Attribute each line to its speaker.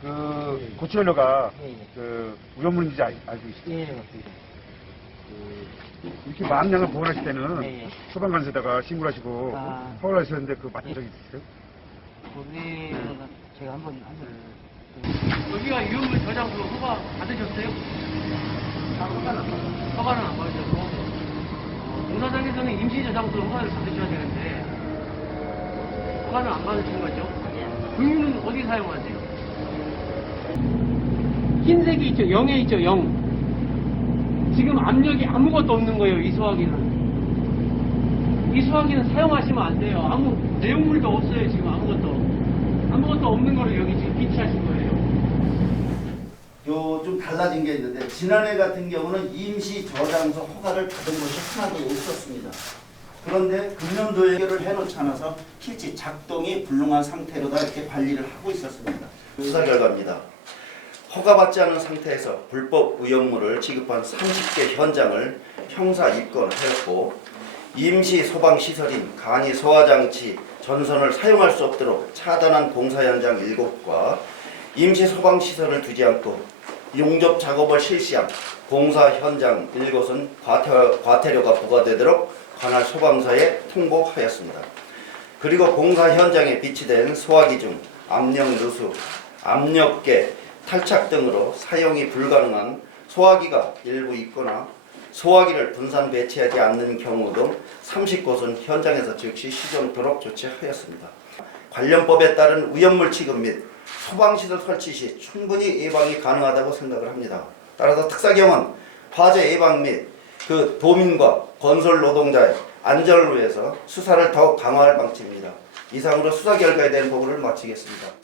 Speaker 1: 그 고치연료가
Speaker 2: 예, 예.
Speaker 1: 그 위험물인지 알, 알고 있어요.
Speaker 2: 예, 맞습니다.
Speaker 1: 이렇게 많은 양을 보관하실 때는
Speaker 2: 예, 예.
Speaker 1: 소방관에다가 신고를 하시고
Speaker 2: 아.
Speaker 1: 허가를 하셨는데 그 맡은 적이 있으세요?
Speaker 2: 거기는 제가 한번 한번
Speaker 3: 여기가 위험물 저장소 허가 받으셨어요? 허가는 안 받으셨고 어, 공사장에서는 임시 저장소 허가를 받으셔야 되는데 허가는 안 받으신 거죠? 금유는 어디 사용하세요? 흰색이 있죠? 0에 있죠? 0 지금 압력이 아무것도 없는 거예요 이 소화기는 이 소화기는 사용하시면 안 돼요 아무 내용물도 없어요 지금 아무것도 아무것도 없는 거를 여기 지금 비치하신 거예요
Speaker 4: 요 좀 달라진 게 있는데 지난해 같은 경우는 임시 저장소 허가를 받은 곳이 하나도 없었습니다. 그런데 금년도에 해결을 해놓지 않아서 실제 작동이 불능한 상태로다 이렇게 관리를 하고 있었습니다. 수사 결과입니다. 허가받지 않은 상태에서 불법 오염물을 지급한 30개 현장을 형사 입건하였고 임시 소방 시설인 간이 소화장치 전선을 사용할 수 없도록 차단한 공사 현장 7곳과 임시 소방 시설을 두지 않고 용접 작업을 실시한 공사 현장 1곳은 과태, 과태 료가 부과되도록 관할 소방서에 통보하였습니다. 그리고 공사 현장에 비치된 소화기 중 압력 누수, 압력계, 탈착 등으로 사용이 불가능한 소화기가 일부 있거나 소화기를 분산 배치하지 않는 경우 등 30곳은 현장에서 즉시 시정토록 조치하였습니다. 관련법에 따른 위험물 취급 및 소방시설 설치 시 충분히 예방이 가능하다고 생각을 합니다. 따라서 특사경은 화재 예방 및 그 도민과 건설 노동자의 안전을 위해서 수사를 더욱 강화할 방침입니다. 이상으로 수사 결과에 대한 보고를 마치겠습니다.